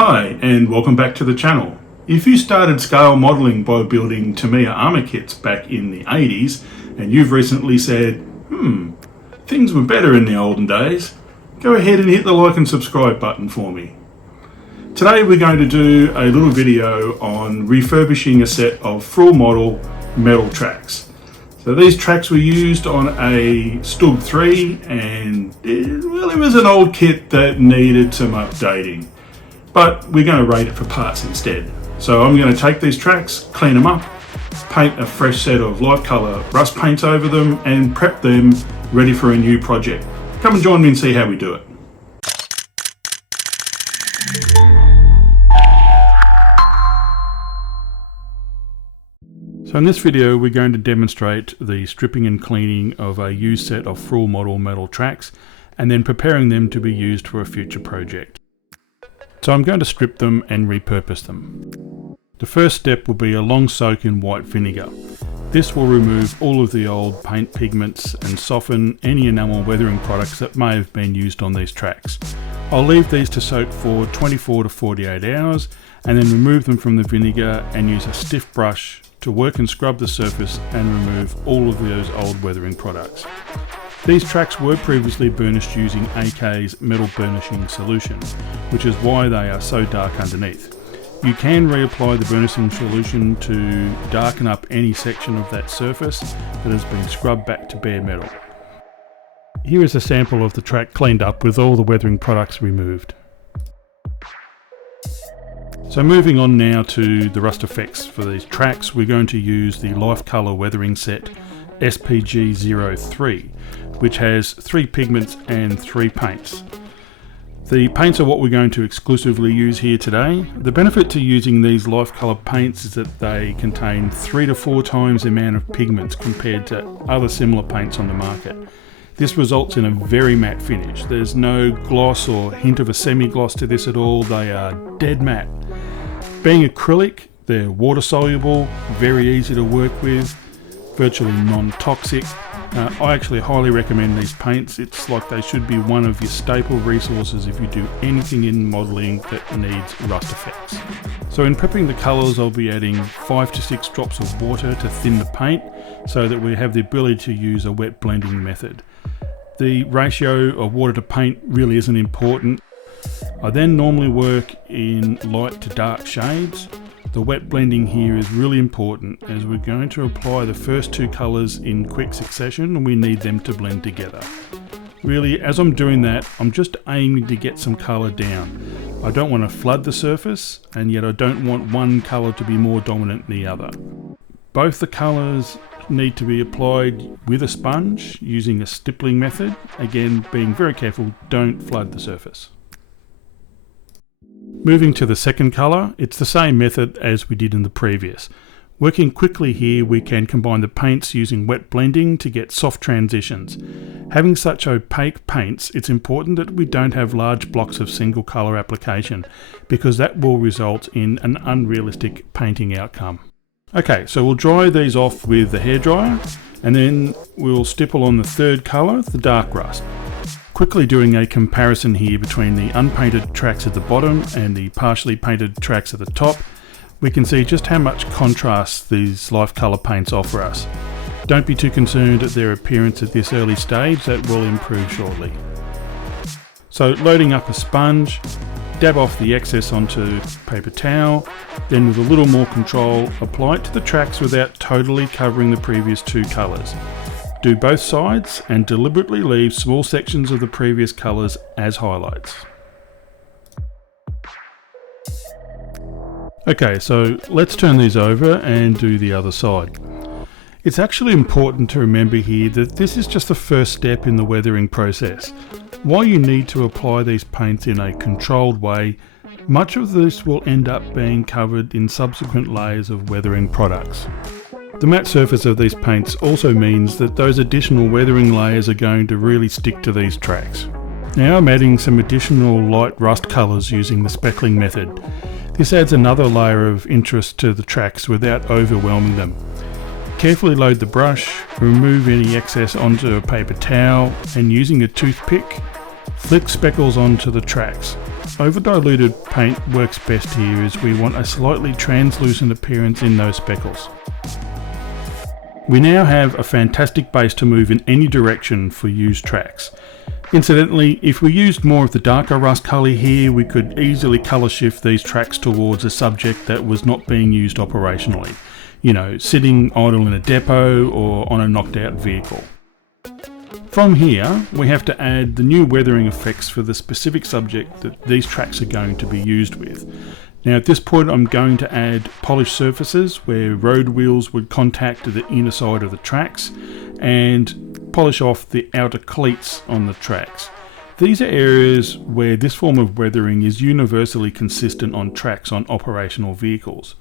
Hi and welcome back to the channel. If you started scale modelling by building Tamiya armour kits back in the 80s and you've recently said, things were better in the olden days, go ahead and hit the like and subscribe button for me. Today we're going to do a little video on refurbishing a set of Fruilmodel Metal Tracks. So these tracks were used on a Stug 3 and it was an old kit that needed some updating. But we're going to rate it for parts instead. So I'm going to take these tracks, clean them up, paint a fresh set of light colour rust paints over them and prep them ready for a new project. Come and join me and see how we do it. So in this video we're going to demonstrate the stripping and cleaning of a used set of Fruilmodel Metal Tracks and then preparing them to be used for a future project. So I'm going to strip them and repurpose them. The first step will be a long soak in white vinegar. This will remove all of the old paint pigments and soften any enamel weathering products that may have been used on these tracks. I'll leave these to soak for 24 to 48 hours and then remove them from the vinegar and use a stiff brush to work and scrub the surface and remove all of those old weathering products. These tracks were previously burnished using AK's metal burnishing solution, which is why they are so dark underneath. You can reapply the burnishing solution to darken up any section of that surface that has been scrubbed back to bare metal. Here is a sample of the track cleaned up with all the weathering products removed. So moving on now to the rust effects for these tracks, we're going to use the Life Colour Weathering Set SPG03, which has 3 pigments and 3 paints. The paints are what we're going to exclusively use here today. The benefit to using these Life Colour paints is that they contain 3 to 4 times the amount of pigments compared to other similar paints on the market. This results in a very matte finish. There's no gloss or hint of a semi-gloss to this at all. They are dead matte. Being acrylic, they're water soluble, very easy to work with, virtually non-toxic. I actually highly recommend these paints. It's like they should be one of your staple resources if you do anything in modelling that needs rust effects. So in prepping the colours, I'll be adding 5 to 6 drops of water to thin the paint so that we have the ability to use a wet blending method. The ratio of water to paint really isn't important. I then normally work in light to dark shades. The wet blending here is really important as we're going to apply the first 2 colours in quick succession and we need them to blend together. Really, as I'm doing that, I'm just aiming to get some colour down. I don't want to flood the surface, and yet I don't want one colour to be more dominant than the other. Both the colours need to be applied with a sponge using a stippling method. Again, being very careful, don't flood the surface. Moving to the second colour, it's the same method as we did in the previous. Working quickly here, we can combine the paints using wet blending to get soft transitions. Having such opaque paints, it's important that we don't have large blocks of single colour application because that will result in an unrealistic painting outcome. Okay, so we'll dry these off with the hairdryer and then we'll stipple on the third colour, the dark rust. Quickly doing a comparison here between the unpainted tracks at the bottom and the partially painted tracks at the top, we can see just how much contrast these Life Colour paints offer us. Don't be too concerned at their appearance at this early stage, that will improve shortly. So loading up a sponge, dab off the excess onto paper towel, then with a little more control, apply it to the tracks without totally covering the previous 2 colours. Do both sides and deliberately leave small sections of the previous colours as highlights. Okay, so let's turn these over and do the other side. It's actually important to remember here that this is just the first step in the weathering process. While you need to apply these paints in a controlled way, much of this will end up being covered in subsequent layers of weathering products. The matte surface of these paints also means that those additional weathering layers are going to really stick to these tracks. Now I'm adding some additional light rust colours using the speckling method. This adds another layer of interest to the tracks without overwhelming them. Carefully load the brush, remove any excess onto a paper towel and using a toothpick, flick speckles onto the tracks. Over diluted paint works best here as we want a slightly translucent appearance in those speckles. We now have a fantastic base to move in any direction for used tracks. Incidentally, if we used more of the darker rust colour here, we could easily colour shift these tracks towards a subject that was not being used operationally. You know, sitting idle in a depot or on a knocked out vehicle. From here, we have to add the new weathering effects for the specific subject that these tracks are going to be used with. Now at this point I'm going to add polished surfaces where road wheels would contact the inner side of the tracks and polish off the outer cleats on the tracks. These are areas where this form of weathering is universally consistent on tracks on operational vehicles.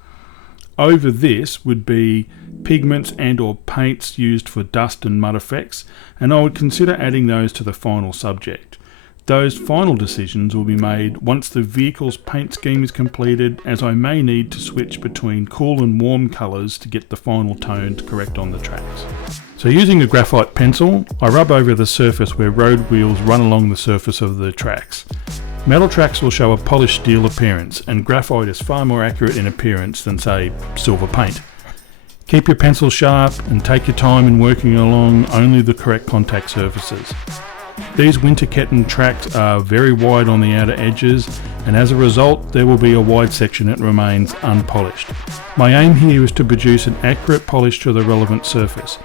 Over this would be pigments and or paints used for dust and mud effects, and I would consider adding those to the final subject. Those final decisions will be made once the vehicle's paint scheme is completed, as I may need to switch between cool and warm colours to get the final tone correct on the tracks. So using a graphite pencil, I rub over the surface where road wheels run along the surface of the tracks. Metal tracks will show a polished steel appearance, and graphite is far more accurate in appearance than, say, silver paint. Keep your pencil sharp and take your time in working along only the correct contact surfaces. These Winterketten tracks are very wide on the outer edges, and as a result there will be a wide section that remains unpolished. My aim here is to produce an accurate polish to the relevant surface.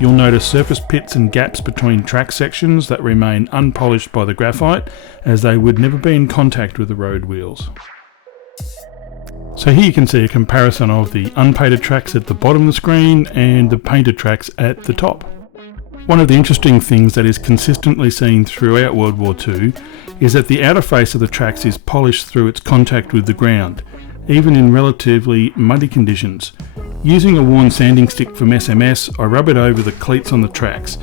You'll notice surface pits and gaps between track sections that remain unpolished by the graphite, as they would never be in contact with the road wheels. So here you can see a comparison of the unpainted tracks at the bottom of the screen and the painted tracks at the top. One of the interesting things that is consistently seen throughout World War II is that the outer face of the tracks is polished through its contact with the ground, even in relatively muddy conditions. Using a worn sanding stick from SMS, I rub it over the cleats on the tracks.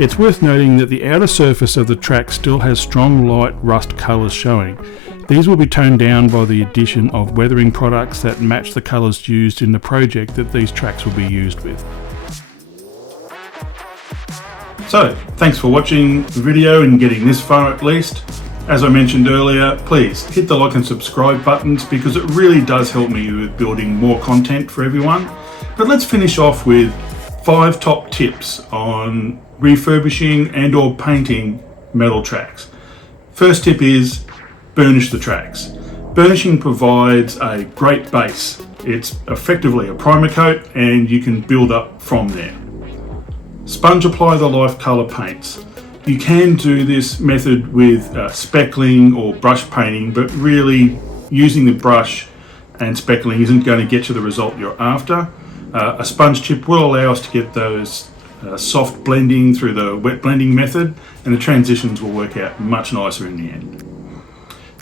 It's worth noting that the outer surface of the track still has strong light rust colours showing. These will be toned down by the addition of weathering products that match the colours used in the project that these tracks will be used with. So, thanks for watching the video and getting this far at least. As I mentioned earlier, please hit the like and subscribe buttons because it really does help me with building more content for everyone. But let's finish off with 5 top tips on refurbishing and or painting metal tracks. First tip is burnish the tracks. Burnishing provides a great base. It's effectively a primer coat and you can build up from there. Sponge apply the life colour paints. You can do this method with speckling or brush painting, but really using the brush and speckling isn't going to get you the result you're after. A sponge chip will allow us to get those soft blending through the wet blending method, and the transitions will work out much nicer in the end.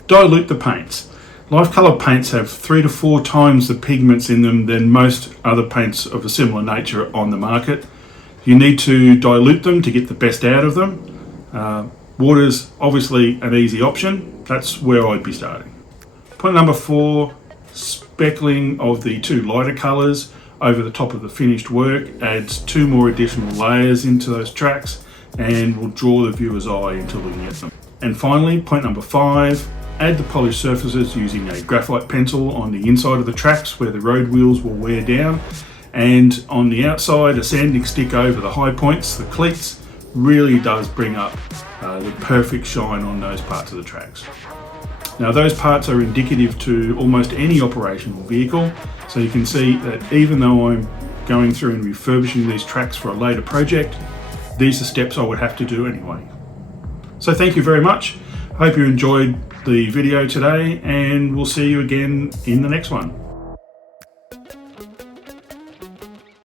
Dilute the paints. Life colour paints have 3 to 4 times the pigments in them than most other paints of a similar nature on the market. You need to dilute them to get the best out of them. Water's obviously an easy option. That's where I'd be starting. Point number 4, speckling of the 2 lighter colours over the top of the finished work adds 2 more additional layers into those tracks and will draw the viewer's eye into looking at them. And finally, point number 5, add the polished surfaces using a graphite pencil on the inside of the tracks where the road wheels will wear down. And on the outside, a sanding stick over the high points, the cleats, really does bring up the perfect shine on those parts of the tracks. Now those parts are indicative to almost any operational vehicle, so you can see that even though I'm going through and refurbishing these tracks for a later project, these are steps I would have to do anyway. So thank you very much. I hope you enjoyed the video today, and we'll see you again in the next one.